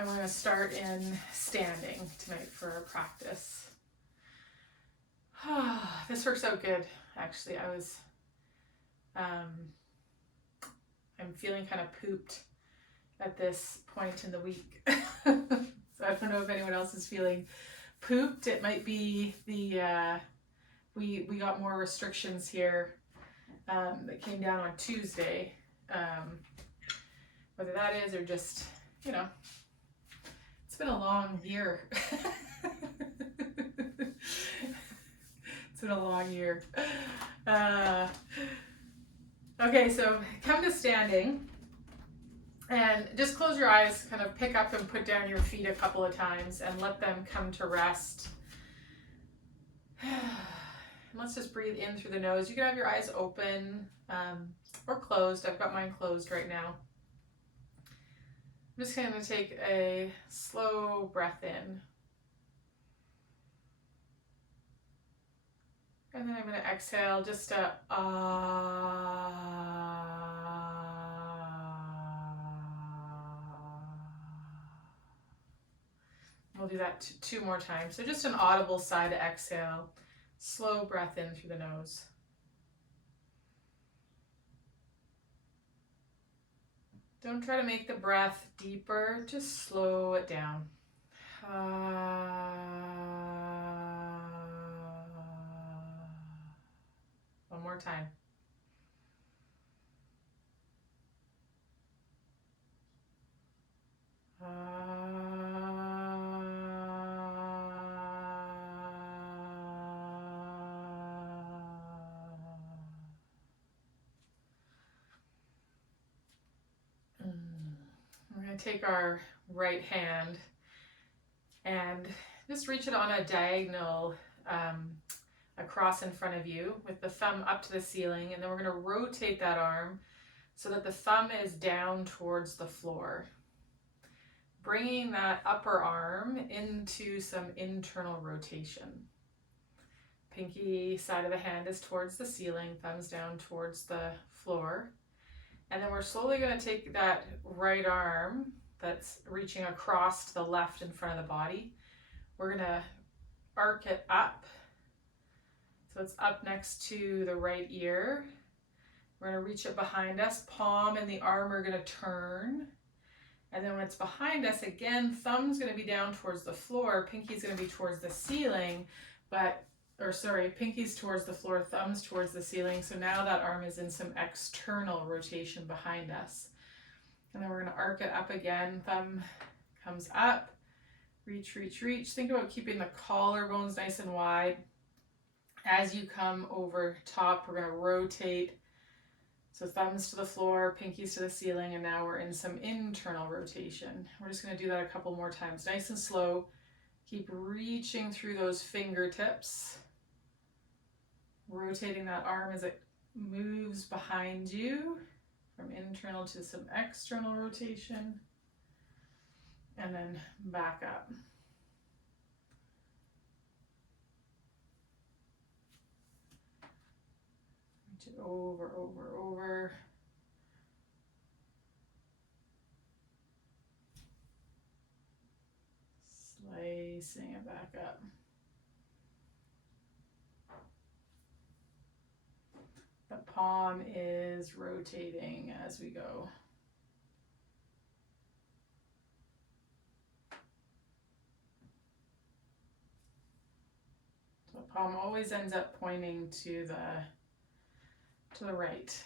And we're going to start in standing tonight for our practice. This works out good, actually. I'm feeling kind of pooped at this point in the week. So I don't know if anyone else is feeling pooped. It might be the, we got more restrictions here that came down on Tuesday. Whether that is or just, you know, it's been a long year. It's been a long year. Okay, so come to standing and just close your eyes, kind of pick up and put down your feet a couple of times and let them come to rest. Let's just breathe in through the nose. You can have your eyes open or closed. I've got mine closed right now. I'm just going to take a slow breath in. And then I'm going to exhale just a We'll do that two more times. So just an audible side exhale. Slow breath in through the nose. Don't try to make the breath deeper, just slow it down. One more time. We're going to take our right hand and just reach it on a diagonal across in front of you with the thumb up to the ceiling, and then we're going to rotate that arm so that the thumb is down towards the floor, bringing that upper arm into some internal rotation. Pinky side of the hand is towards the ceiling, thumbs down towards the floor. And then we're slowly going to take that right arm that's reaching across to the left in front of the body. We're going to arc it up. So it's up next to the right ear. We're going to reach it behind us. Palm and the arm are going to turn. And then when it's behind us, again, thumb's going to be down towards the floor. Pinky's going to be towards the ceiling, pinky's towards the floor, thumbs towards the ceiling. So now that arm is in some external rotation behind us. And then we're going to arc it up again. Thumb comes up, reach, reach, reach. Think about keeping the collarbones nice and wide. As you come over top, we're going to rotate. So thumbs to the floor, pinkies to the ceiling, and now we're in some internal rotation. We're just going to do that a couple more times, nice and slow. Keep reaching through those fingertips. Rotating that arm as it moves behind you from internal to some external rotation, and then back up. Reach it over, over, over. Slicing it back up. The palm is rotating as we go. The palm always ends up pointing to the right.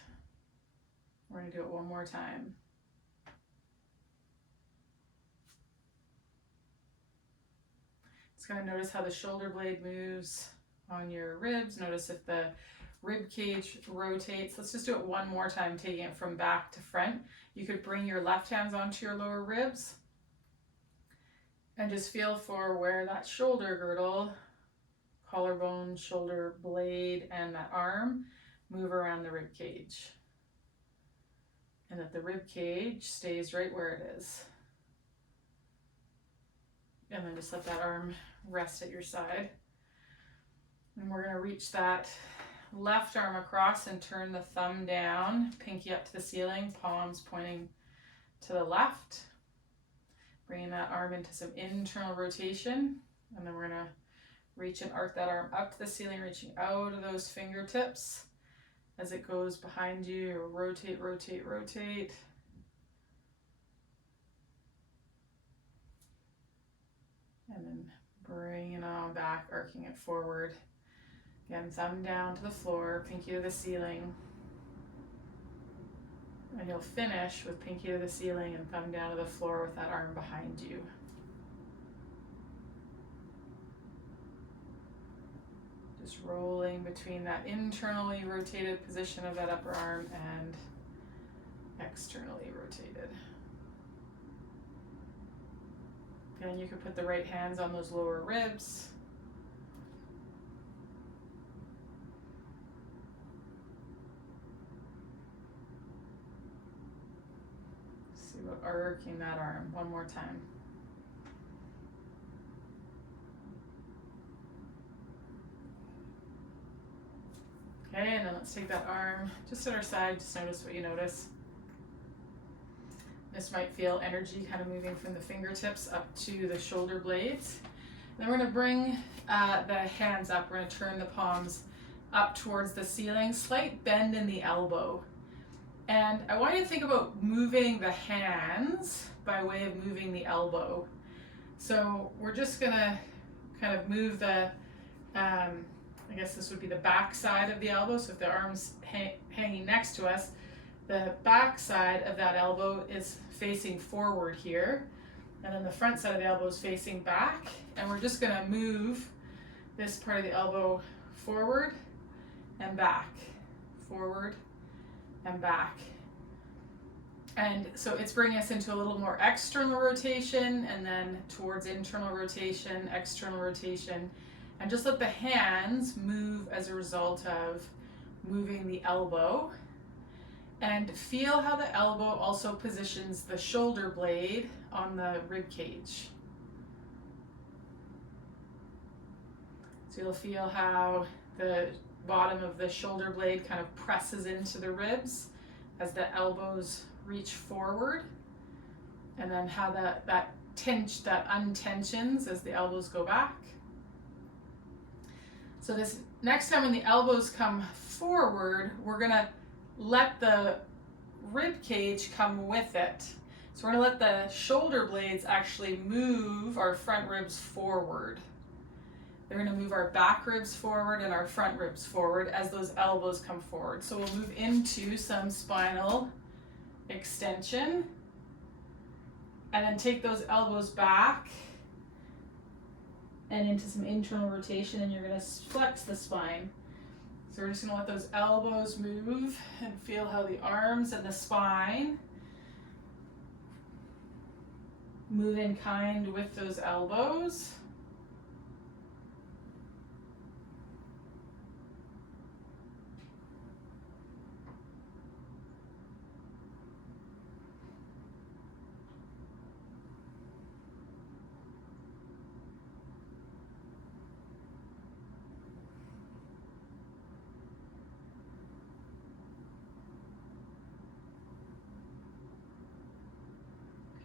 We're going to do it one more time. Just kind of notice how the shoulder blade moves on your ribs. Notice if the rib cage rotates. Let's just do it one more time, taking it from back to front. You could bring your left hands onto your lower ribs and just feel for where that shoulder girdle, collarbone, shoulder blade, and that arm move around the rib cage. And that the rib cage stays right where it is. And then just let that arm rest at your side. And we're going to reach that left arm across and turn the thumb down, pinky up to the ceiling, palms pointing to the left. Bringing that arm into some internal rotation, and then we're gonna reach and arc that arm up to the ceiling, reaching out of those fingertips as it goes behind you. Rotate, rotate, rotate. And then bring it on back, arcing it forward. Again, thumb down to the floor, pinky to the ceiling. And you'll finish with pinky to the ceiling and thumb down to the floor with that arm behind you. Just rolling between that internally rotated position of that upper arm and externally rotated. Again, you can put the right hands on those lower ribs. See about arcing that arm one more time. Okay, and then let's take that arm just at our side, just notice what you notice. This might feel energy kind of moving from the fingertips up to the shoulder blades. Then we're going to bring the hands up. We're going to turn the palms up towards the ceiling, slight bend in the elbow. And I want you to think about moving the hands by way of moving the elbow. So we're just going to kind of move the, I guess this would be the back side of the elbow. So if the arm's hanging next to us, the back side of that elbow is facing forward here, and then the front side of the elbow is facing back, and we're just going to move this part of the elbow forward and back, forward and back. And so it's bringing us into a little more external rotation, and then towards internal rotation, external rotation, and just let the hands move as a result of moving the elbow. And feel how the elbow also positions the shoulder blade on the rib cage. So you'll feel how the bottom of the shoulder blade kind of presses into the ribs as the elbows reach forward, and then how that untensions as the elbows go back. So this next time when the elbows come forward, we're gonna let the rib cage come with it. So we're going to let the shoulder blades actually move our front ribs forward. They're going to move our back ribs forward and our front ribs forward as those elbows come forward. So we'll move into some spinal extension, and then take those elbows back and into some internal rotation, and you're going to flex the spine. So we're just going to let those elbows move and feel how the arms and the spine move in kind with those elbows.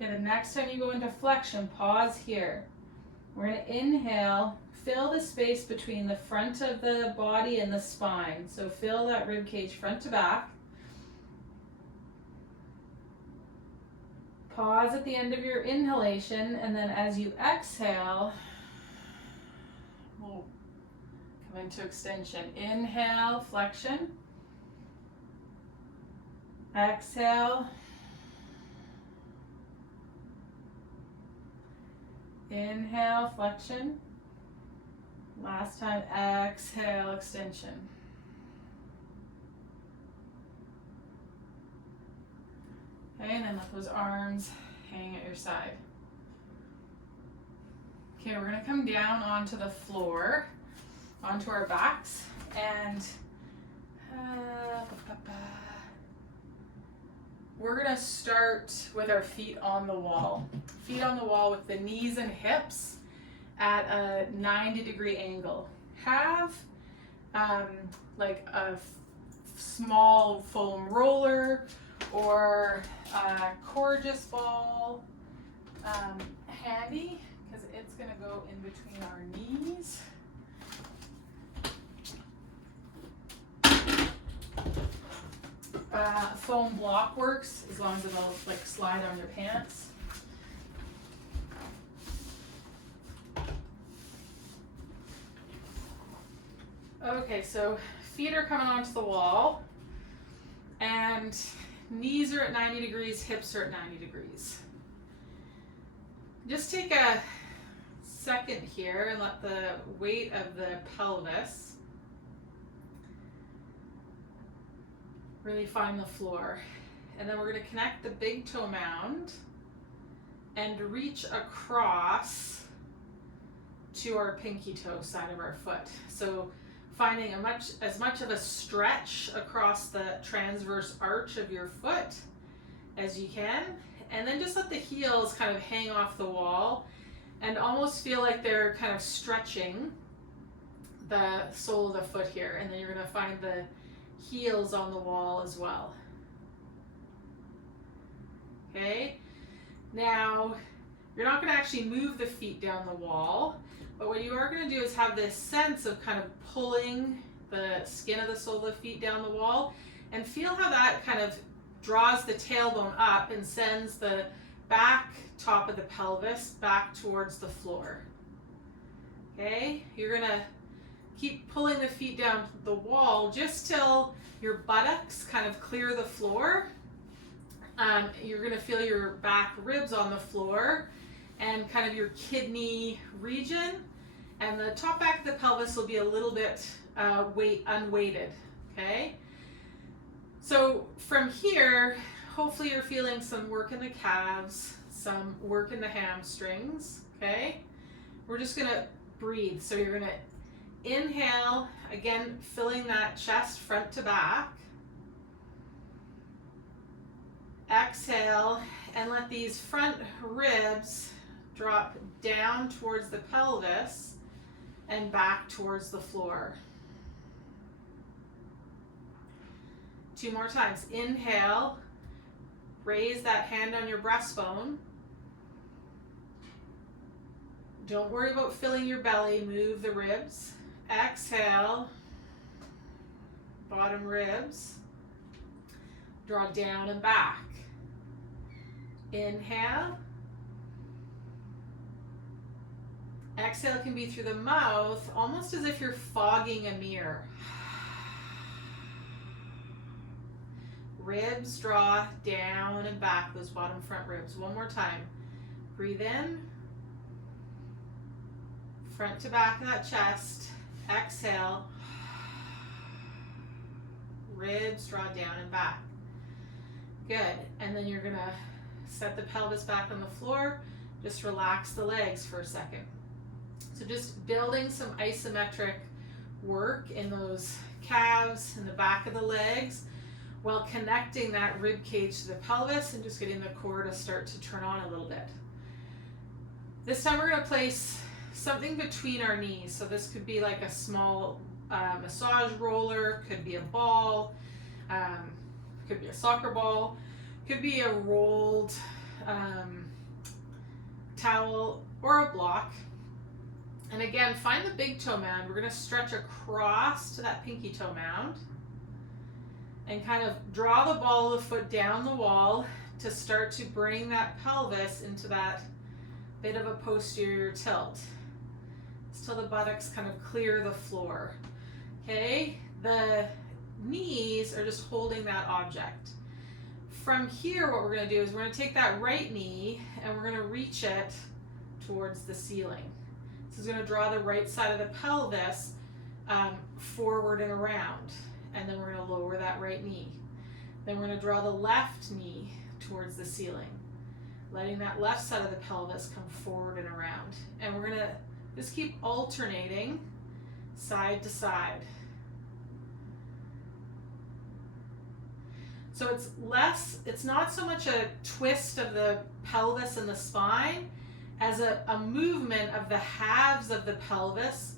Okay, the next time you go into flexion, pause here. We're going to inhale, fill the space between the front of the body and the spine. So fill that rib cage front to back. Pause at the end of your inhalation, and then as you exhale, we'll come into extension. Inhale, flexion. Exhale. Inhale, flexion. Last time, exhale, extension. Okay, and then let those arms hang at your side. Okay, we're gonna come down onto the floor, onto our backs, and we're gonna start with our feet on the wall. Feet on the wall with the knees and hips at a 90-degree angle. Have like a small foam roller or a Coregeous ball handy because it's going to go in between our knees. Foam block works as long as it'll like slide on your pants. Okay, so feet are coming onto the wall and knees are at 90 degrees, hips are at 90 degrees. Just take a second here and let the weight of the pelvis really find the floor. And then we're going to connect the big toe mound and reach across to our pinky toe side of our foot. So finding as much of a stretch across the transverse arch of your foot as you can. And then just let the heels kind of hang off the wall and almost feel like they're kind of stretching the sole of the foot here. And then you're going to find the heels on the wall as well. Okay, now you're not going to actually move the feet down the wall, but what you are going to do is have this sense of kind of pulling the skin of the sole of the feet down the wall and feel how that kind of draws the tailbone up and sends the back top of the pelvis back towards the floor. Okay, you're going to keep pulling the feet down the wall just till your buttocks kind of clear the floor. You're going to feel your back ribs on the floor and kind of your kidney region, and the top back of the pelvis will be a little bit unweighted. Okay, so from here, hopefully you're feeling some work in the calves, some work in the hamstrings. Okay, we're just going to breathe. So you're going to inhale, again filling that chest front to back. Exhale and let these front ribs drop down towards the pelvis and back towards the floor. 2 more times. Inhale, raise that hand on your breastbone. Don't worry about filling your belly, move the ribs. Exhale, bottom ribs, draw down and back. Inhale. Exhale can be through the mouth, almost as if you're fogging a mirror. Ribs draw down and back, those bottom front ribs. One more time. Breathe in. Front to back of that chest. Exhale. Ribs draw down and back. Good. And then you're going to set the pelvis back on the floor. Just relax the legs for a second. So just building some isometric work in those calves and the back of the legs while connecting that rib cage to the pelvis and just getting the core to start to turn on a little bit. This time we're going to place something between our knees. So this could be like a small massage roller, could be a ball, could be a soccer ball, could be a rolled towel or a block. And again, find the big toe mound. We're going to stretch across to that pinky toe mound and kind of draw the ball of the foot down the wall to start to bring that pelvis into that bit of a posterior tilt. Till the buttocks kind of clear the floor. Okay, the knees are just holding that object. From here, what we're going to do is we're going to take that right knee and we're going to reach it towards the ceiling. This is going to draw the right side of the pelvis forward and around, and then we're going to lower that right knee. Then we're going to draw the left knee towards the ceiling, letting that left side of the pelvis come forward and around. And we're going to just keep alternating side to side. So it's not so much a twist of the pelvis and the spine as a movement of the halves of the pelvis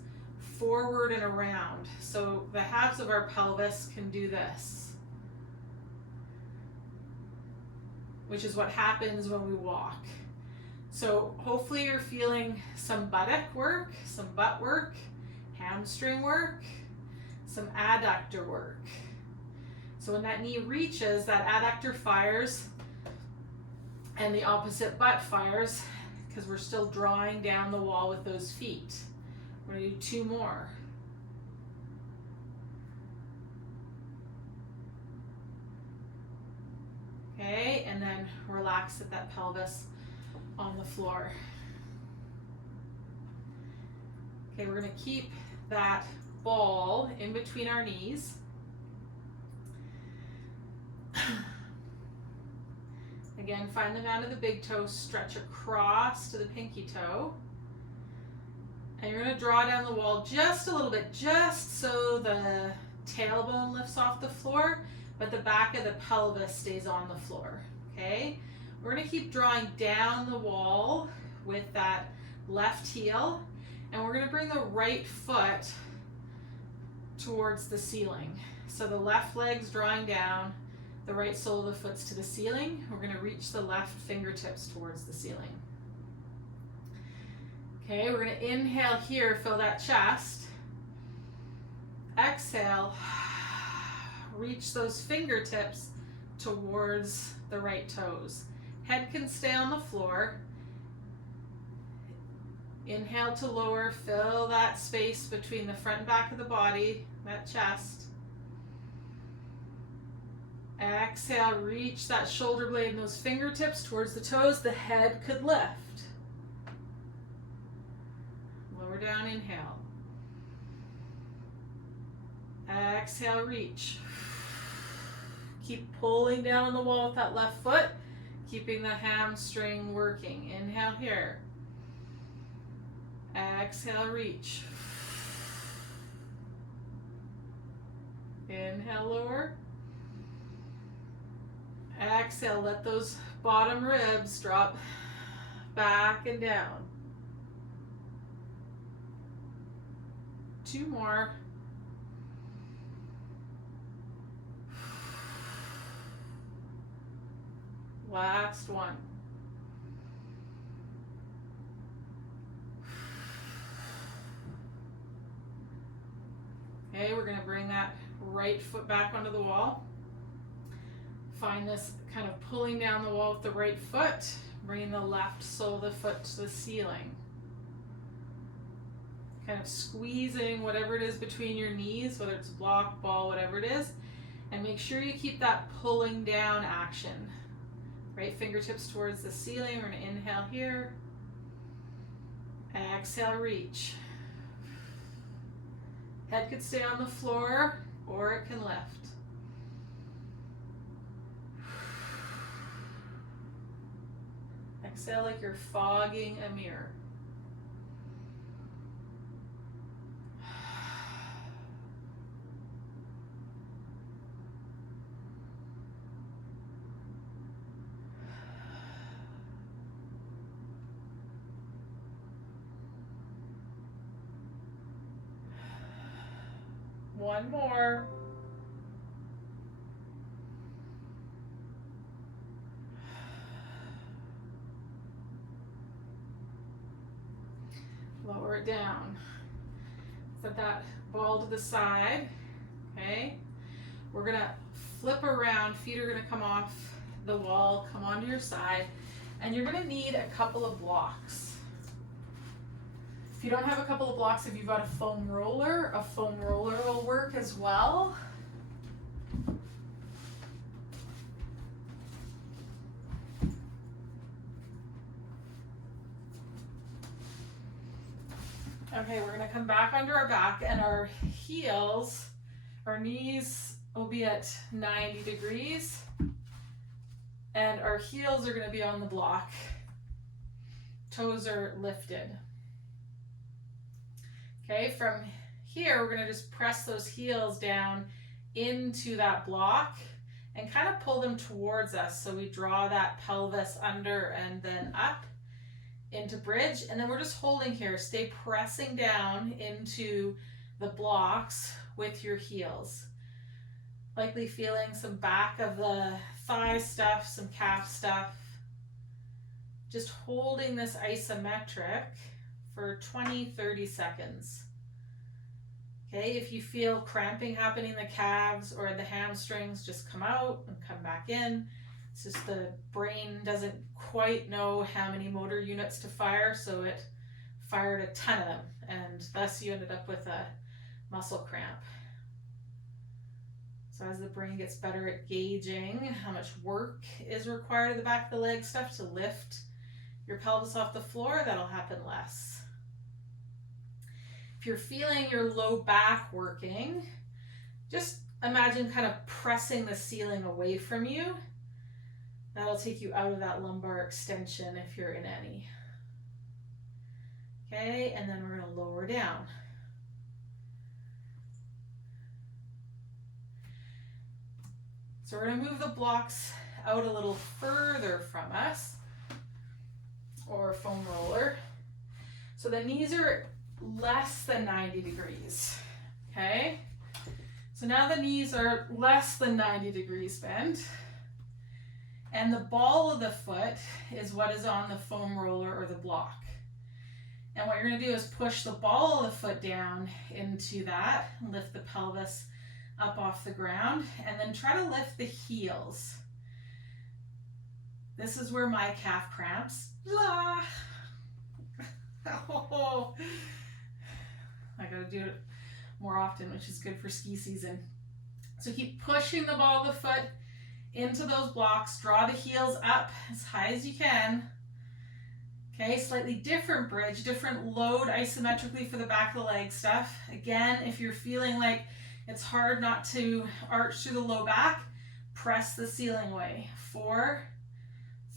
forward and around. So the halves of our pelvis can do this, which is what happens when we walk. So hopefully you're feeling some buttock work, some butt work, hamstring work, some adductor work. So when that knee reaches, that adductor fires and the opposite butt fires, because we're still drawing down the wall with those feet. We're going to do 2 more. Okay, and then relax at that pelvis on the floor. Okay, we're going to keep that ball in between our knees. Again, find the mound of the big toe, stretch across to the pinky toe. And you're going to draw down the wall just a little bit, just so the tailbone lifts off the floor, but the back of the pelvis stays on the floor, okay? We're going to keep drawing down the wall with that left heel, and we're going to bring the right foot towards the ceiling. So the left leg's drawing down, the right sole of the foot's to the ceiling. We're going to reach the left fingertips towards the ceiling. Okay, we're going to inhale here, fill that chest. Exhale, reach those fingertips towards the right toes. Head can stay on the floor. Inhale to lower, fill that space between the front and back of the body, that chest. Exhale, reach that shoulder blade and those fingertips towards the toes. The head could lift. Lower down, inhale. Exhale, reach. Keep pulling down on the wall with that left foot, keeping the hamstring working. Inhale here. Exhale, reach. Inhale, lower. Exhale, let those bottom ribs drop back and down. 2 more. Last one. Okay, we're going to bring that right foot back onto the wall. Find this kind of pulling down the wall with the right foot, bringing the left sole of the foot to the ceiling. Kind of squeezing whatever it is between your knees, whether it's block, ball, whatever it is, and make sure you keep that pulling down action. Right fingertips towards the ceiling. We're going to inhale here. Exhale, reach. Head could stay on the floor or it can lift. Exhale like you're fogging a mirror. One more. Lower it down. Set that ball to the side. Okay. We're going to flip around. Feet are going to come off the wall, come onto your side, and you're going to need a couple of blocks. If you don't have a couple of blocks, if you've got a foam roller will work as well. Okay, we're going to come back onto our back, and our heels, our knees will be at 90 degrees, and our heels are going to be on the block. Toes are lifted. Okay, from here, we're going to just press those heels down into that block and kind of pull them towards us. So we draw that pelvis under and then up into bridge. And then we're just holding here. Stay pressing down into the blocks with your heels. Likely feeling some back of the thigh stuff, some calf stuff. just holding this isometric for 20-30 seconds. Okay, if you feel cramping happening in the calves or the hamstrings, just come out and come back in. It's just the brain doesn't quite know how many motor units to fire, so it fired a ton of them, and thus you ended up with a muscle cramp. So as the brain gets better at gauging how much work is required of the back of the leg stuff to lift your pelvis off the floor, that'll happen less. If you're feeling your low back working, just imagine kind of pressing the ceiling away from you. That'll take you out of that lumbar extension if you're in any. Okay, and then we're going to lower down. So we're going to move the blocks out a little further from us, or foam roller. So the knees are less than 90 degrees, okay? So now the knees are less than 90 degrees bent, and the ball of the foot is what is on the foam roller or the block. And what you're going to do is push the ball of the foot down into that, lift the pelvis up off the ground, and then try to lift the heels. This is where my calf cramps. Ah. Oh. I gotta do it more often, which is good for ski season. So keep pushing the ball of the foot into those blocks. Draw the heels up as high as you can. Okay, slightly different bridge, different load isometrically for the back of the leg stuff. Again, if you're feeling like it's hard not to arch through the low back, press the ceiling away. 4,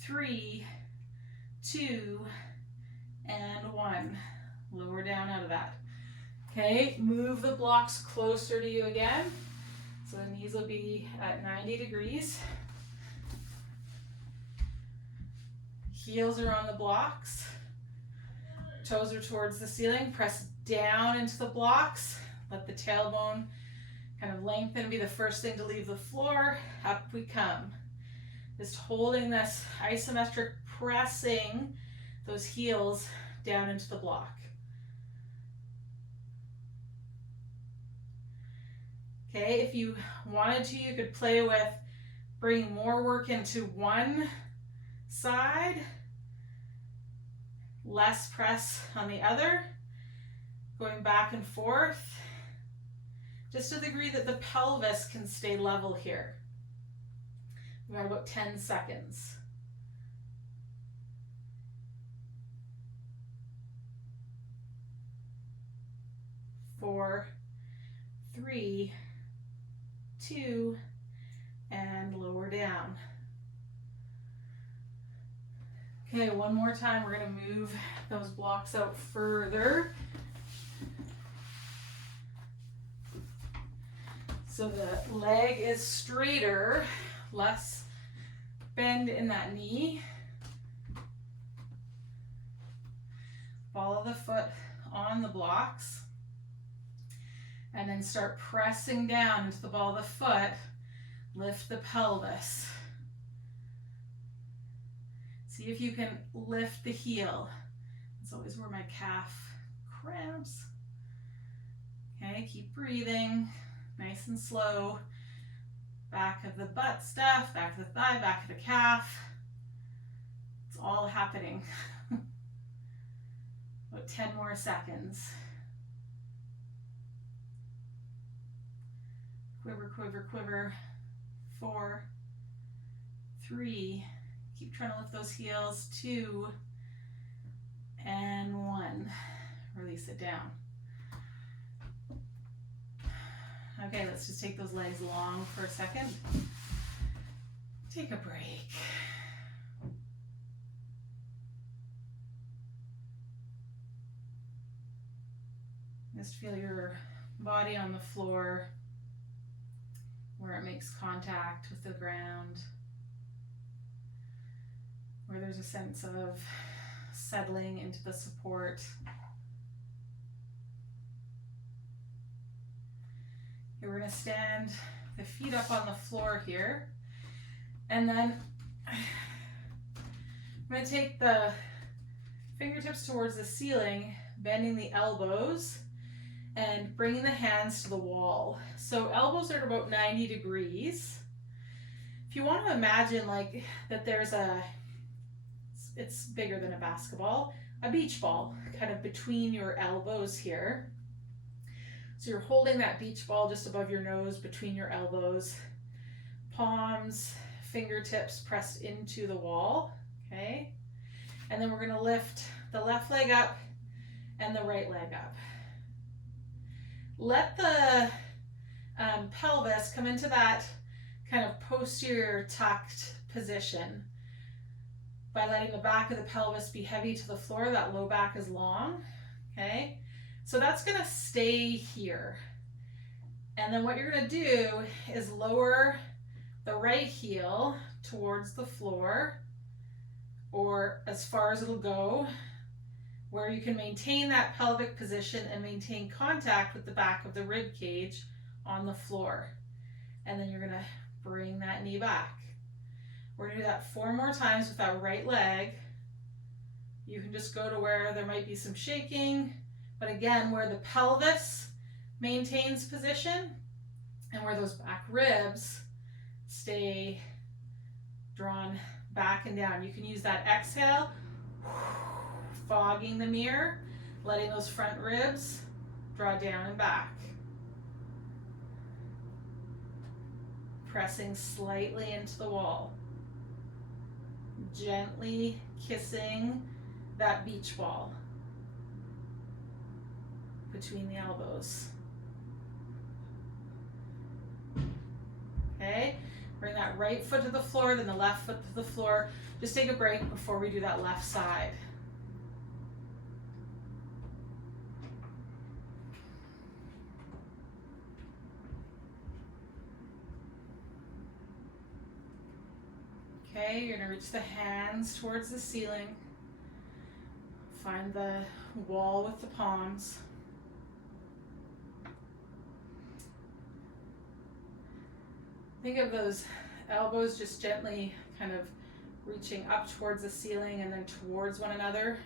3, 2, and 1. Lower down out of that. Okay, move the blocks closer to you again. So the knees will be at 90 degrees. Heels are on the blocks. Toes are towards the ceiling. Press down into the blocks. Let the tailbone kind of lengthen, be the first thing to leave the floor. Up we come. Just holding this isometric, pressing those heels down into the block. Okay, if you wanted to, you could play with bringing more work into one side, less press on the other, going back and forth, just to the degree that the pelvis can stay level here. We've got about 10 seconds. 4, 3, 2, and lower down. Okay, one more time. We're going to move those blocks out further. So the leg is straighter, less bend in that knee. Ball of the foot on the blocks. And then start pressing down into the ball of the foot. Lift the pelvis. See if you can lift the heel. It's always where my calf cramps. Okay, keep breathing. Nice and slow. Back of the butt stuff, back of the thigh, back of the calf. It's all happening. About 10 more seconds. Quiver, quiver, quiver. 4, 3, keep trying to lift those heels. 2, and 1. Release it down. Okay, let's just take those legs long for a second. Take a break. Just feel your body on the floor where it makes contact with the ground, where there's a sense of settling into the support. Okay, we're going to stand the feet up on the floor here, and then I'm going to take the fingertips towards the ceiling, bending the elbows and bringing the hands to the wall. So elbows are at about 90 degrees. If you want to imagine like that there's it's bigger than a basketball, a beach ball kind of between your elbows here. So you're holding that beach ball just above your nose between your elbows, palms, fingertips pressed into the wall, okay? And then we're going to lift the left leg up and the right leg up. Let the pelvis come into that kind of posterior tucked position by letting the back of the pelvis be heavy to the floor. That low back is long, okay? So that's going to stay here. And then what you're going to do is lower the right heel towards the floor, or as far as it'll go, where you can maintain that pelvic position and maintain contact with the back of the rib cage on the floor. And then you're going to bring that knee back. We're going to do that 4 more times with that right leg. You can just go to where there might be some shaking, but again, where the pelvis maintains position and where those back ribs stay drawn back and down. You can use that exhale, fogging the mirror, letting those front ribs draw down and back. Pressing slightly into the wall. Gently kissing that beach ball between the elbows. Okay, bring that right foot to the floor, then the left foot to the floor. Just take a break before we do that left side. Okay, you're going to reach the hands towards the ceiling. Find the wall with the palms. Think of those elbows just gently kind of reaching up towards the ceiling and then towards one another,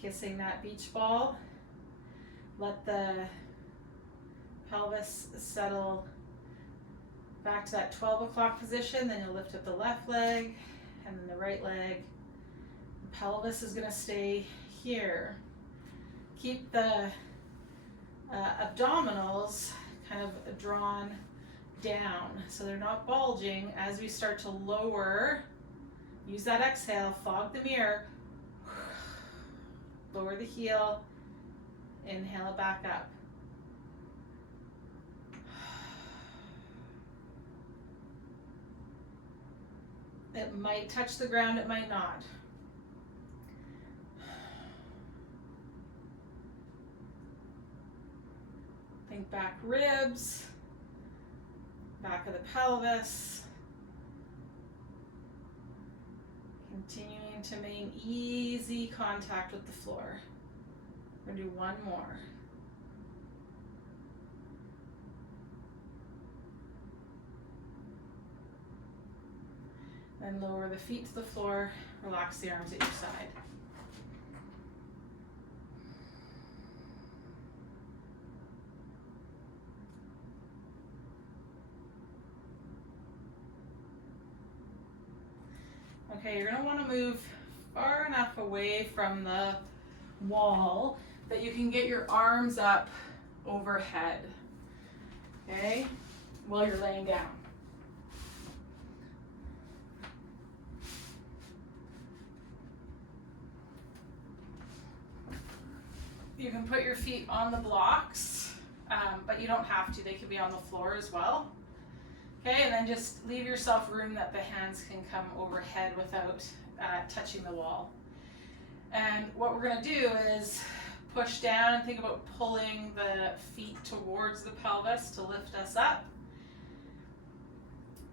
kissing that beach ball. Let the pelvis settle back to that 12 o'clock position. Then you'll lift up the left leg and then the right leg. The pelvis is going to stay here. Keep the abdominals kind of drawn down so they're not bulging. As we start to lower, use that exhale, fog the mirror, lower the heel, inhale it back up. It might touch the ground, it might not. Think back ribs, back of the pelvis. Continuing to maintain easy contact with the floor. We're going to do one more. Then lower the feet to the floor, relax the arms at your side. Okay, you're going to want to move far enough away from the wall that you can get your arms up overhead, okay, while you're laying down. You can put your feet on the blocks, but you don't have to. They can be on the floor as well. Okay, and then just leave yourself room that the hands can come overhead without touching the wall. And what we're going to do is push down and think about pulling the feet towards the pelvis to lift us up.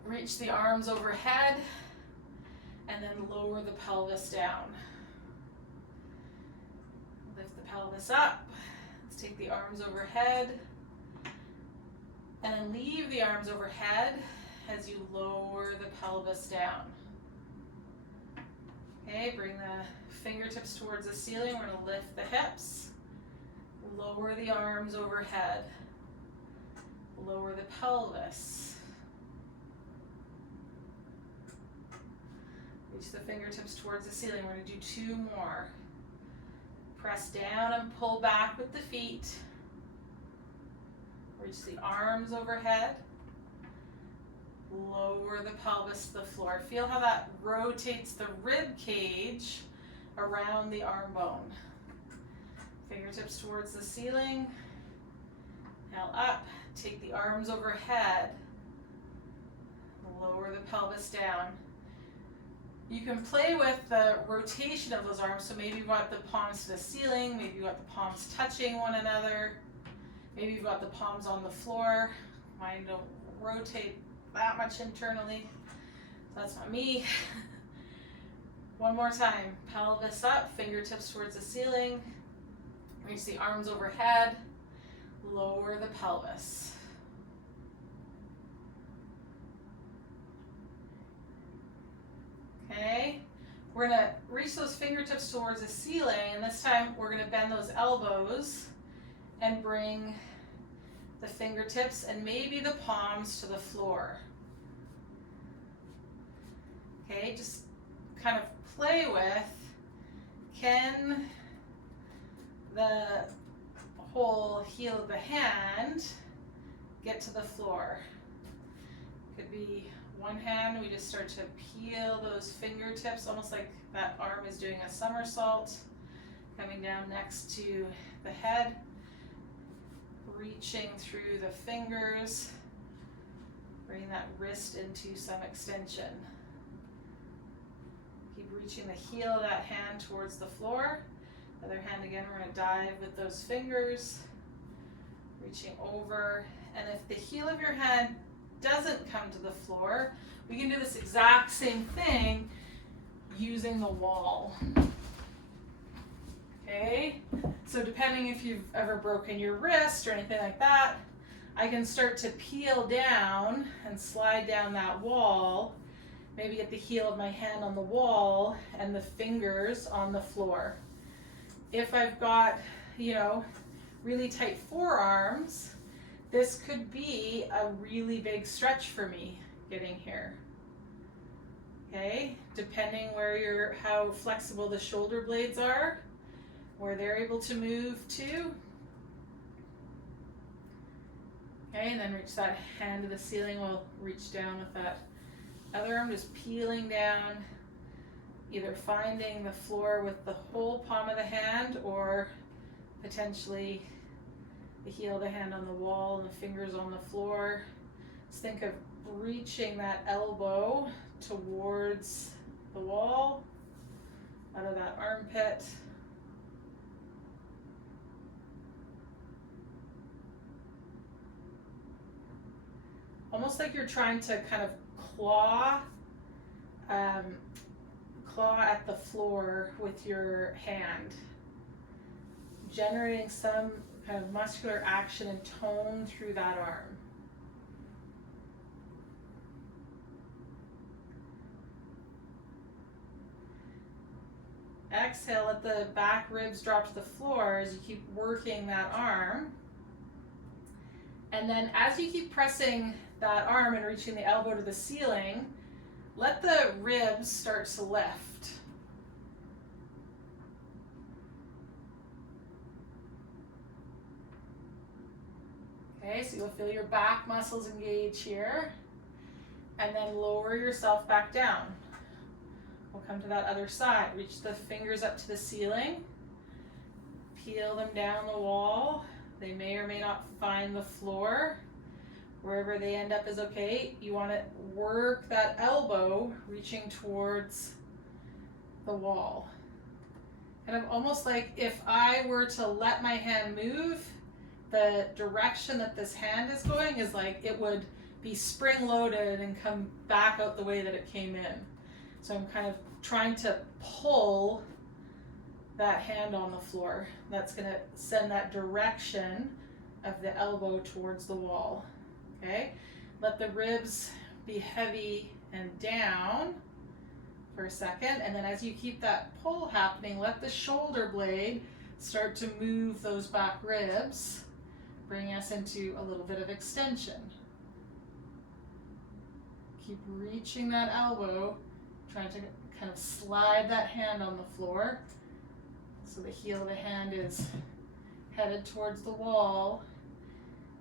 Reach the arms overhead and then lower the pelvis down. Lift the pelvis up. Let's take the arms overhead. And then leave the arms overhead as you lower the pelvis down. Okay, bring the fingertips towards the ceiling. We're going to lift the hips. Lower the arms overhead. Lower the pelvis. Reach the fingertips towards the ceiling. We're going to do 2 more. Press down and pull back with the feet. Reach the arms overhead. Lower the pelvis to the floor. Feel how that rotates the rib cage around the arm bone. Fingertips towards the ceiling. Now up. Take the arms overhead. Lower the pelvis down. You can play with the rotation of those arms. So maybe you've got the palms to the ceiling. Maybe you've got the palms touching one another. Maybe you've got the palms on the floor. Mine don't rotate that much internally. That's not me. One more time. Pelvis up, fingertips towards the ceiling. Reach the arms overhead. Lower the pelvis. Okay. We're going to reach those fingertips towards the ceiling, and this time we're going to bend those elbows and bring the fingertips and maybe the palms to the floor. Okay, just kind of play with, can the whole heel of the hand get to the floor? Could be one hand, we just start to peel those fingertips, almost like that arm is doing a somersault, coming down next to the head, reaching through the fingers, bring that wrist into some extension. Keep reaching the heel of that hand towards the floor. Other hand again, we're going to dive with those fingers, reaching over. And if the heel of your hand doesn't come to the floor, we can do this exact same thing using the wall. Okay, so depending if you've ever broken your wrist or anything like that, I can start to peel down and slide down that wall, maybe get the heel of my hand on the wall and the fingers on the floor. If I've got, really tight forearms, this could be a really big stretch for me getting here. Okay, depending how flexible the shoulder blades are, where they're able to move to. Okay, and then reach that hand to the ceiling. We'll reach down with that other arm, just peeling down, either finding the floor with the whole palm of the hand or potentially the heel of the hand on the wall and the fingers on the floor. Just think of reaching that elbow towards the wall, out of that armpit. Almost like you're trying to kind of claw at the floor with your hand, generating some kind of muscular action and tone through that arm. Exhale, let the back ribs drop to the floor as you keep working that arm. And then as you keep pressing that arm and reaching the elbow to the ceiling, let the ribs start to lift. Okay, so you'll feel your back muscles engage here, and then lower yourself back down. We'll come to that other side. Reach the fingers up to the ceiling, peel them down the wall. They may or may not find the floor. Wherever they end up is okay. You want to work that elbow reaching towards the wall. Kind of almost like if I were to let my hand move, the direction that this hand is going is like it would be spring-loaded and come back out the way that it came in. So I'm kind of trying to pull that hand on the floor. That's going to send that direction of the elbow towards the wall. Okay, let the ribs be heavy and down. for a second, and then as you keep that pull happening, let the shoulder blade start to move those back ribs, bring us into a little bit of extension. Keep reaching that elbow, trying to kind of slide that hand on the floor so the heel of the hand is headed towards the wall,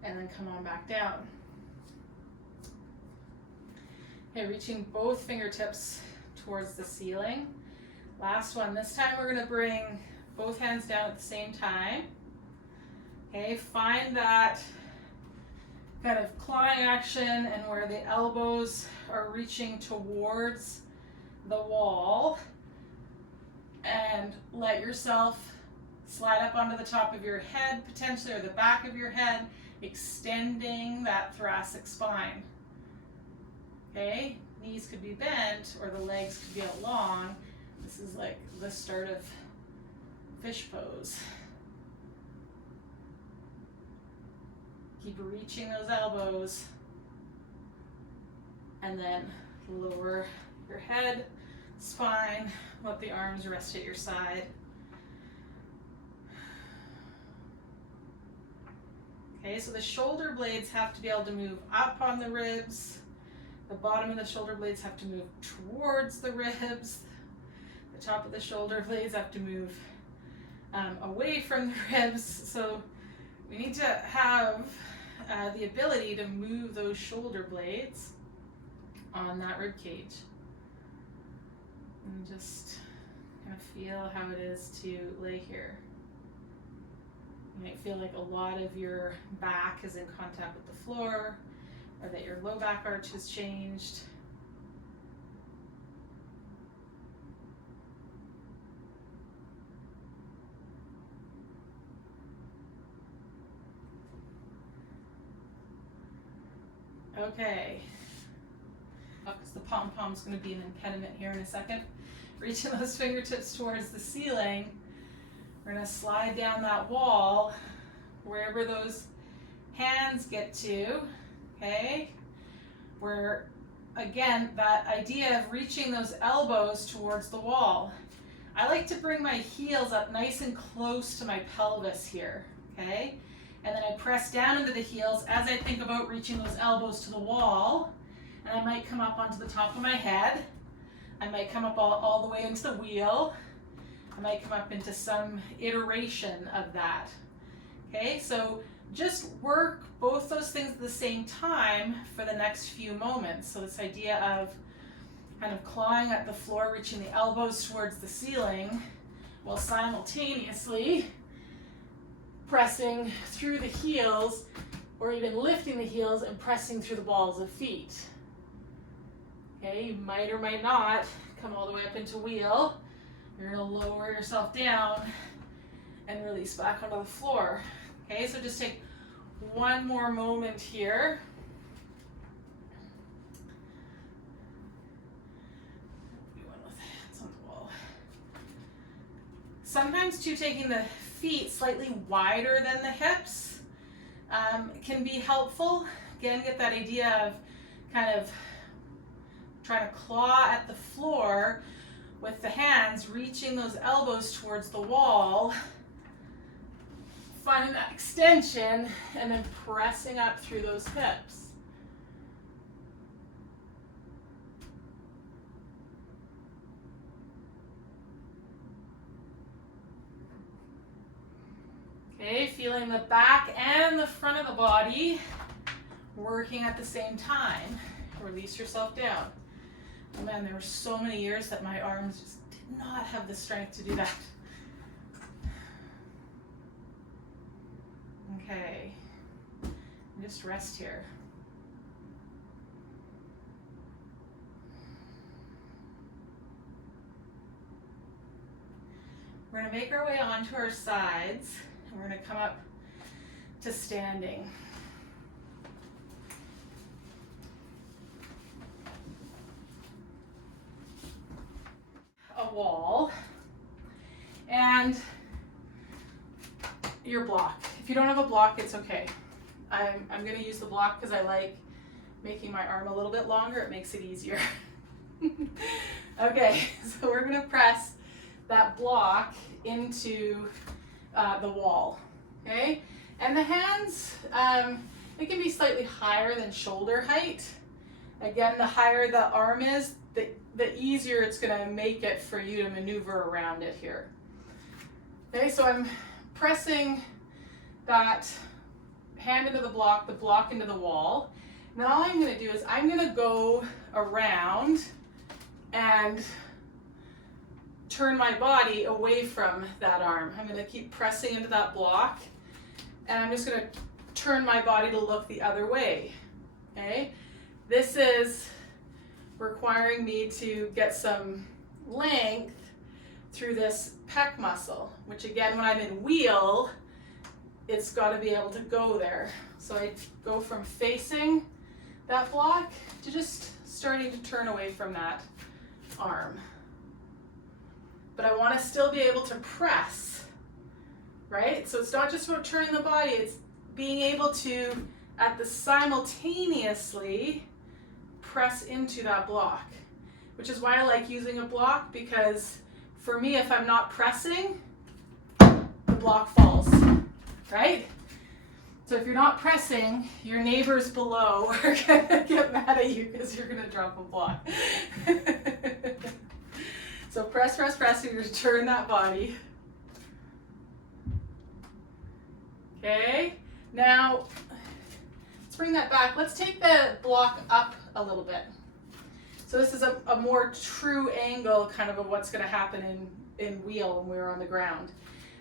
and then come on back down. Okay, reaching both fingertips towards the ceiling. Last one. This time we're going to bring both hands down at the same time. Okay, find that kind of clawing action and where the elbows are reaching towards the wall, and let yourself slide up onto the top of your head potentially, or the back of your head, extending that thoracic spine. Okay, knees could be bent or the legs could be out long. This is like the start of fish pose. Keep reaching those elbows, and then lower your head, spine, let the arms rest at your side. Okay, so the shoulder blades have to be able to move up on the ribs. The bottom of the shoulder blades have to move towards the ribs. The top of the shoulder blades have to move away from the ribs. So we need to have the ability to move those shoulder blades on that rib cage. And just kind of feel how it is to lay here. You might feel like a lot of your back is in contact with the floor, or that your low back arch has changed. Okay, because the pom-pom's going to be an impediment here in a second. Reaching those fingertips towards the ceiling. We're going to slide down that wall wherever those hands get to. Okay, where again, that idea of reaching those elbows towards the wall. I like to bring my heels up nice and close to my pelvis here, okay? And then I press down into the heels as I think about reaching those elbows to the wall. And I might come up onto the top of my head. I might come up all the way into the wheel. I might come up into some iteration of that. Okay, so just work both those things at the same time for the next few moments. So this idea of kind of clawing at the floor, reaching the elbows towards the ceiling, while simultaneously pressing through the heels, or even lifting the heels and pressing through the balls of feet. Okay, you might or might not come all the way up into wheel. You're going to lower yourself down and release back onto the floor. Okay, so just take one more moment here. One with hands on the wall. Sometimes too, taking the feet slightly wider than the hips can be helpful. Again, get that idea of kind of trying to claw at the floor with the hands, reaching those elbows towards the wall, finding that extension, and then pressing up through those hips. Okay, feeling the back and the front of the body working at the same time. Release yourself down. Oh man, there were so many years that my arms just did not have the strength to do that. Okay, and just rest here. We're going to make our way onto our sides, and we're going to come up to standing. A wall and your block. If you don't have a block, it's okay. I'm going to use the block because I like making my arm a little bit longer. It makes it easier. Okay, so we're gonna press that block into the wall, okay? And the hands, it can be slightly higher than shoulder height. Again, the higher the arm is, the easier it's gonna make it for you to maneuver around it here. Okay, so I'm pressing that hand into the block into the wall. And then all I'm gonna do is I'm gonna go around and turn my body away from that arm. I'm gonna keep pressing into that block, and I'm just gonna turn my body to look the other way, okay? This is requiring me to get some length through this pec muscle, which again, when I'm in wheel, it's gotta be able to go there. So I go from facing that block to just starting to turn away from that arm. But I wanna still be able to press, right? So it's not just about turning the body, it's being able to, at the simultaneously, press into that block, which is why I like using a block, because for me, if I'm not pressing, the block falls, right? So if you're not pressing, your neighbors below are gonna get mad at you because you're gonna drop a block. So press, press, press, you're gonna turn that body. Okay, now let's bring that back. Let's take the block up a little bit. So this is a more true angle kind of what's gonna happen in wheel when we're on the ground.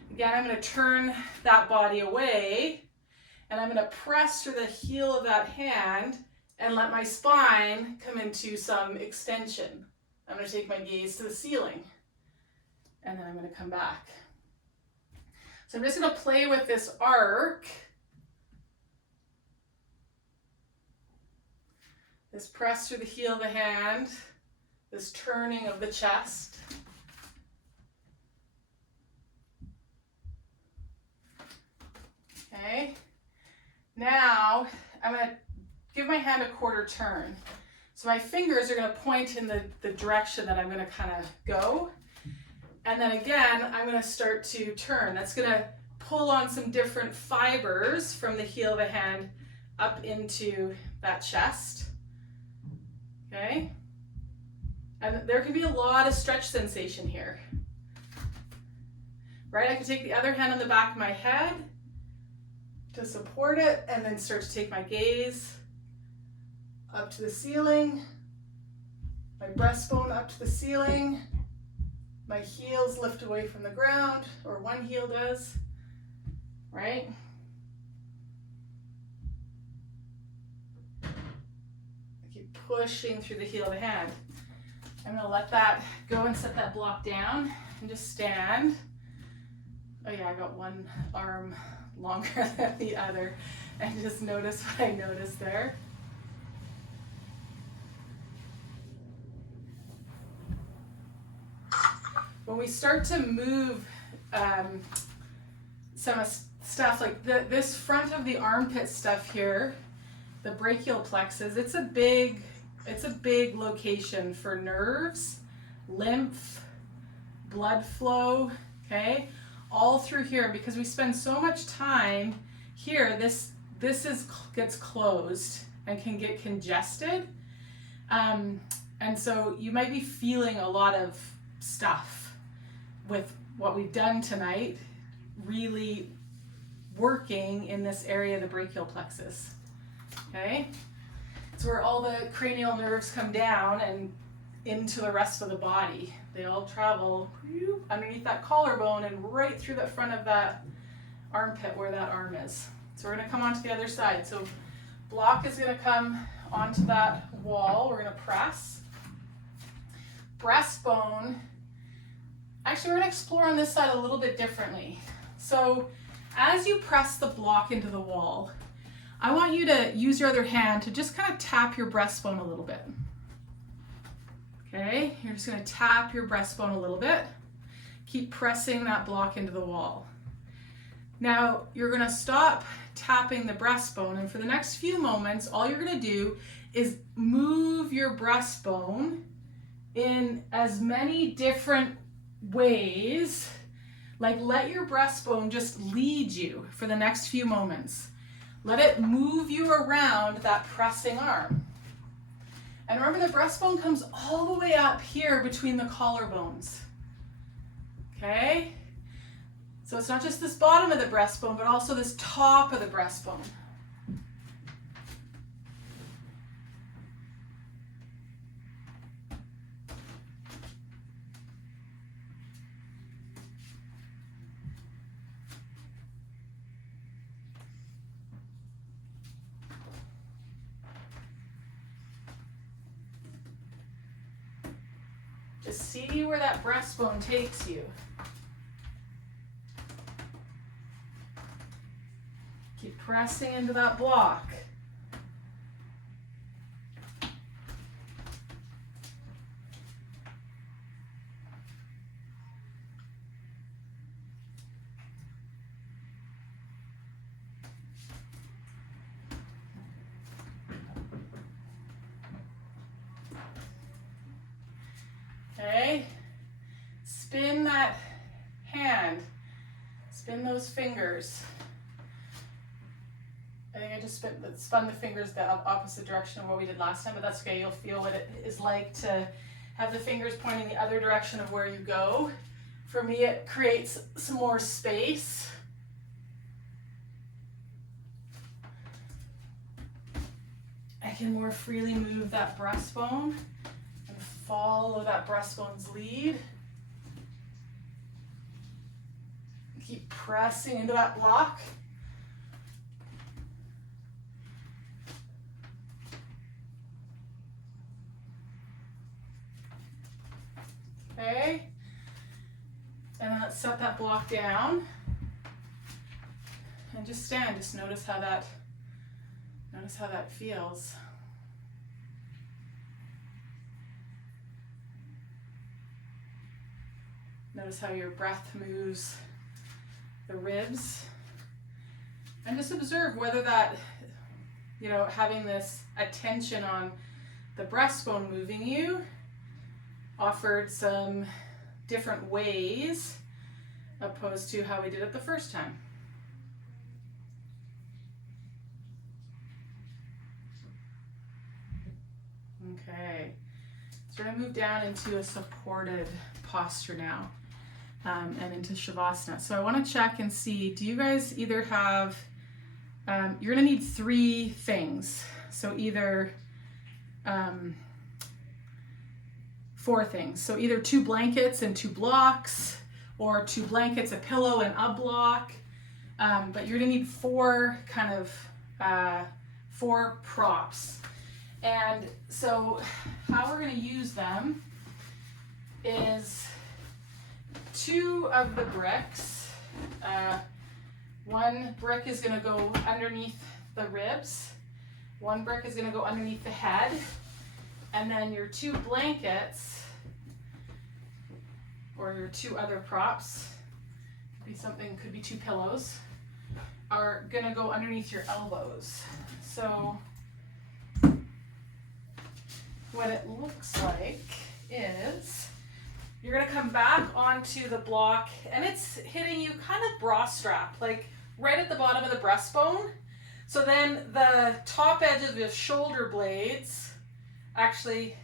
Again, I'm gonna turn that body away, and I'm gonna press through the heel of that hand and let my spine come into some extension. I'm gonna take my gaze to the ceiling, and then I'm gonna come back. So I'm just gonna play with this arc. This press through the heel of the hand, this turning of the chest. Okay, now I'm gonna give my hand a quarter turn. So my fingers are gonna point in the direction that I'm gonna kind of go. And then again, I'm gonna start to turn. That's gonna pull on some different fibers from the heel of the hand up into that chest. Okay? And there can be a lot of stretch sensation here. Right? I can take the other hand on the back of my head to support it, and then start to take my gaze up to the ceiling, my breastbone up to the ceiling, my heels lift away from the ground, or one heel does, right? I keep pushing through the heel of the hand. I'm gonna let that go and set that block down and just stand. Oh yeah, I got one arm longer than the other, and just notice what I noticed there. When we start to move some stuff like this front of the armpit stuff here, the brachial plexus, it's a big location for nerves, lymph, blood flow, okay? All through here, because we spend so much time here, this gets closed and can get congested. And so you might be feeling a lot of stuff with what we've done tonight, really working in this area of the brachial plexus, okay? It's where all the cranial nerves come down and into the rest of the body. They all travel underneath that collarbone and right through the front of that armpit where that arm is. So we're gonna come onto the other side. So block is gonna come onto that wall. We're gonna press. Breastbone. Actually, we're gonna explore on this side a little bit differently. So as you press the block into the wall, I want you to use your other hand to just kind of tap your breastbone a little bit. Okay, you're just gonna tap your breastbone a little bit. Keep pressing that block into the wall. Now, you're gonna stop tapping the breastbone, and for the next few moments, all you're gonna do is move your breastbone in as many different ways. Like, let your breastbone just lead you for the next few moments. Let it move you around that pressing arm. And remember, the breastbone comes all the way up here between the collarbones. Okay? So it's not just this bottom of the breastbone, but also this top of the breastbone. Just see where that breastbone takes you. Keep pressing into that block. Okay, spin that hand, spin those fingers. I think I just spun the fingers the opposite direction of what we did last time, but that's okay. You'll feel what it is like to have the fingers pointing the other direction of where you go. For me, it creates some more space. I can more freely move that breastbone and follow that breastbone's lead. Keep pressing into that block. Okay, and then let's set that block down and just stand. Just notice how that feels. Notice how your breath moves the ribs, and just observe whether that, having this attention on the breastbone moving you offered some different ways opposed to how we did it the first time. Okay, so we're going to move down into a supported posture now, and into Shavasana. So I want to check and see, do you guys either have, you're going to need 3 things. So either 4 things. So either 2 blankets and 2 blocks, or 2 blankets, a pillow, and a block. But you're gonna need 4 4 props. And so how we're gonna use them is 2 of the bricks. One brick is gonna go underneath the ribs. One brick is gonna go underneath the head. And then your 2 blankets, or your 2 other props, could be 2 pillows, are gonna go underneath your elbows. So what it looks like is you're gonna come back onto the block, and it's hitting you kind of bra strap, like right at the bottom of the breastbone. So then the top edge of the shoulder blades, actually,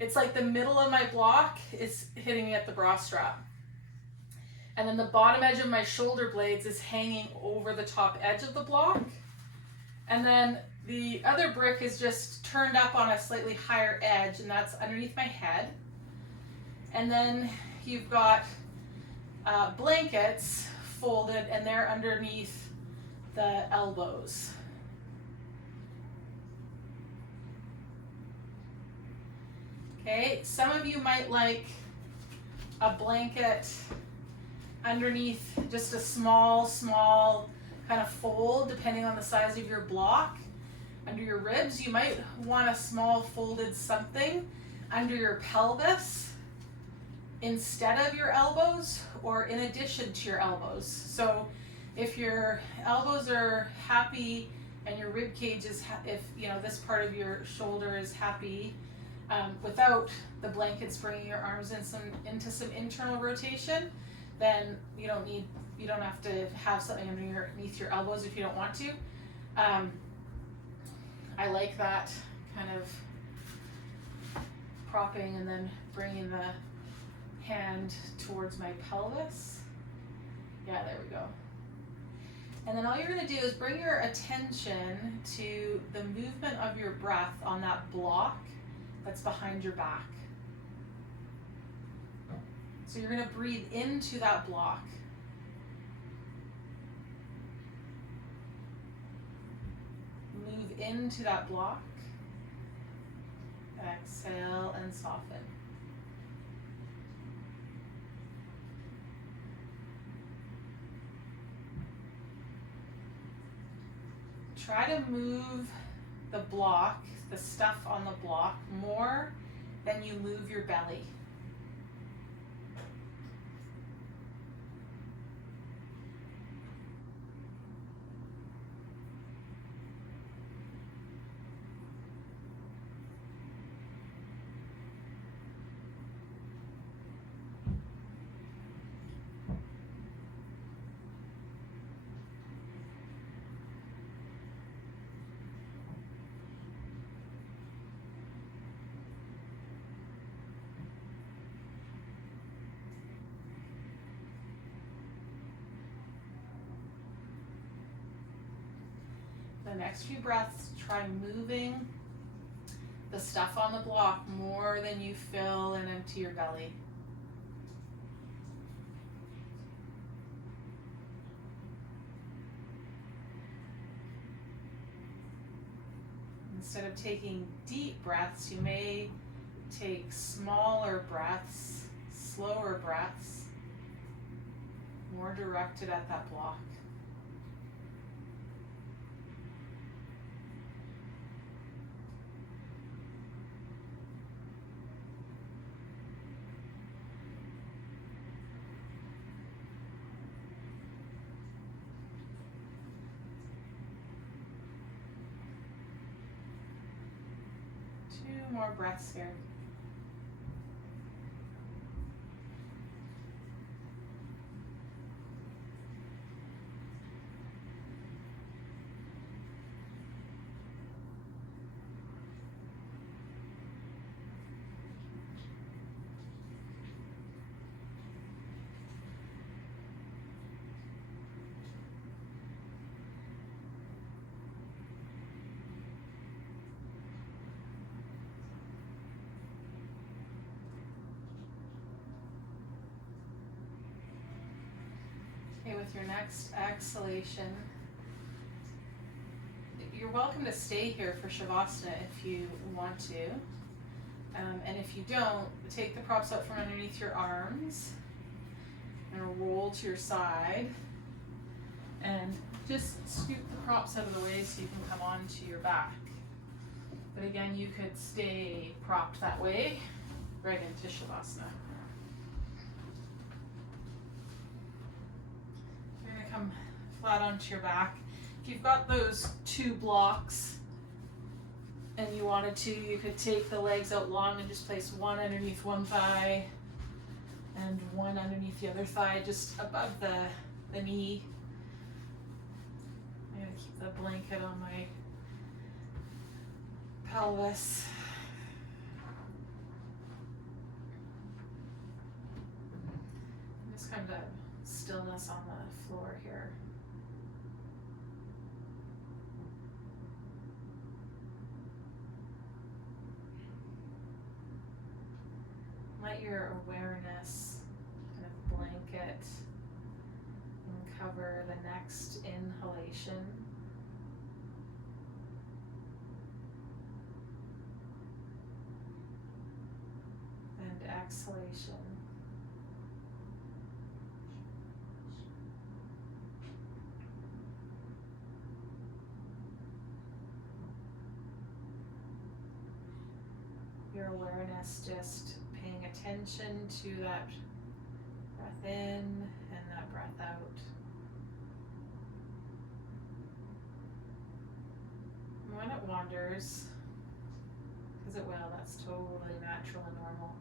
it's like the middle of my block is hitting me at the bra strap. And then the bottom edge of my shoulder blades is hanging over the top edge of the block. And then the other brick is just turned up on a slightly higher edge, and that's underneath my head. And then you've got blankets folded, and they're underneath the elbows. Okay, some of you might like a blanket underneath, just a small kind of fold, depending on the size of your block. Under your ribs, you might want a small folded something under your pelvis instead of your elbows, or in addition to your elbows. So if your elbows are happy and your rib cage is, if this part of your shoulder is happy, without the blankets bringing your arms into some internal rotation, then you don't have to have something underneath your elbows if you don't want to. I like that kind of propping and then bringing the hand towards my pelvis. Yeah, there we go. And then all you're going to do is bring your attention to the movement of your breath on that block that's behind your back. So you're going to breathe into that block. Move into that block. Exhale and soften. Try to move the block, the stuff on the block, more than you move your belly. The next few breaths, try moving the stuff on the block more than you fill and empty your belly. Instead of taking deep breaths, you may take smaller breaths, slower breaths, more directed at that block. More breaths here. With your next exhalation, you're welcome to stay here for Shavasana if you want to. And if you don't, take the props up from underneath your arms and roll to your side. And just scoop the props out of the way so you can come onto your back. But again, you could stay propped that way right into Shavasana. Come flat onto your back. If you've got those two blocks and you wanted to, you could take the legs out long and just place one underneath one thigh and one underneath the other thigh, just above the knee. I'm going to keep the blanket on my pelvis. Just kind of stillness on the floor here. Let your awareness kind of blanket and cover the next inhalation and exhalation. Your awareness just paying attention to that breath in and that breath out. And when it wanders, because it will. That's totally natural and normal.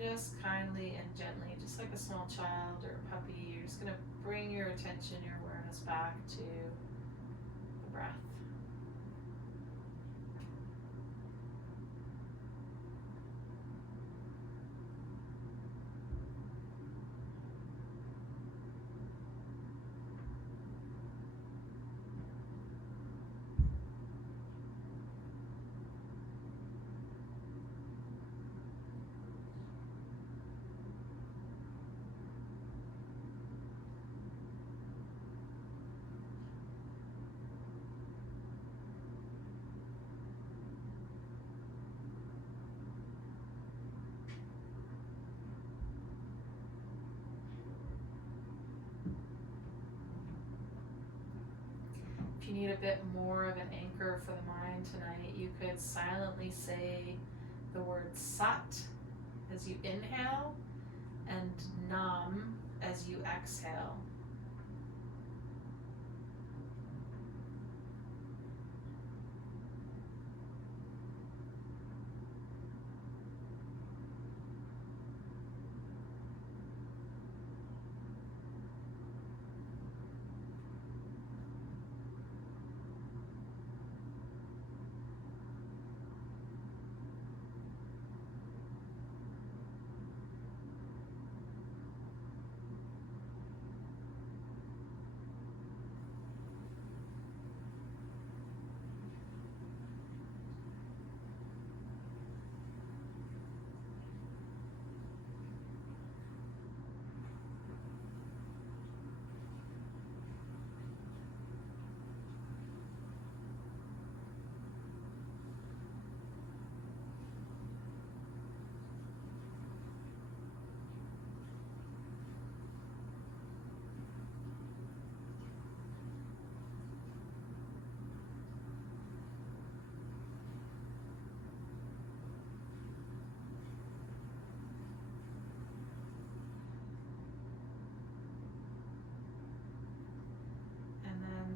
Just kindly and gently, just like a small child or a puppy, you're just going to bring your attention, your awareness back to the breath. If you need a bit more of an anchor for the mind tonight, you could silently say the word sat as you inhale and nam as you exhale.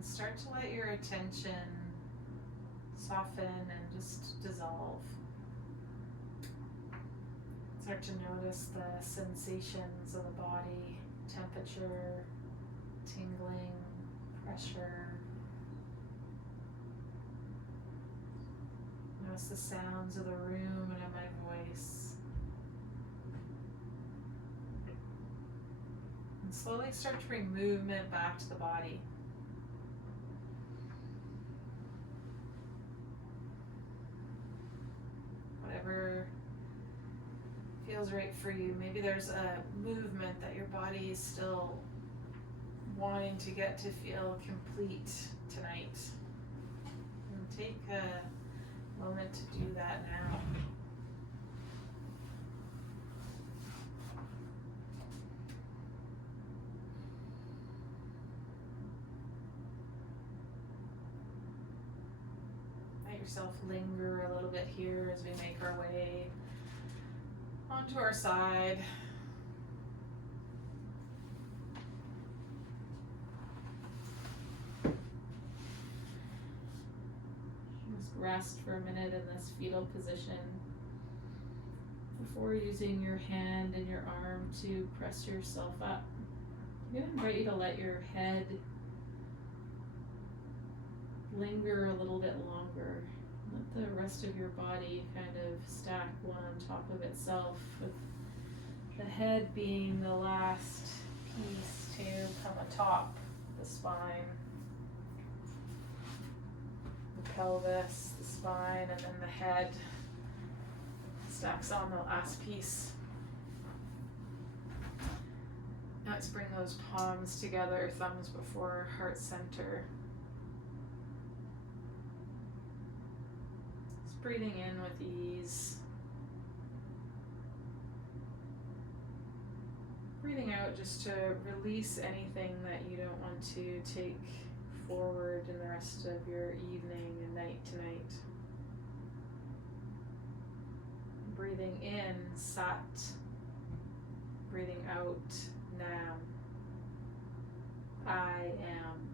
Start to let your attention soften and just dissolve. Start to notice the sensations of the body, temperature, tingling, pressure. Notice the sounds of the room and of my voice. And slowly start to bring movement back to the body. Whatever feels right for you. Maybe there's a movement that your body is still wanting to get to feel complete tonight. And take a moment to do that now. Yourself linger a little bit here as we make our way onto our side. Just rest for a minute in this fetal position before using your hand and your arm to press yourself up. I'm going to invite you to let your head linger a little bit longer. Let the rest of your body kind of stack one on top of itself, with the head being the last piece to come atop the spine. The pelvis, the spine, and then the head stacks on the last piece. Now let's bring those palms together, thumbs before heart center. Breathing in with ease. Breathing out just to release anything that you don't want to take forward in the rest of your evening and night tonight. Breathing in, sat. Breathing out, nam. I am.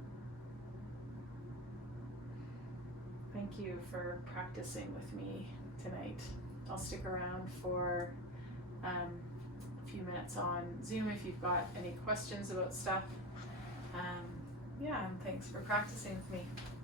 Thank you for practicing with me. tonight. I'll stick around for a few minutes on Zoom if you've got any questions about stuff. Yeah, and thanks for practicing with me.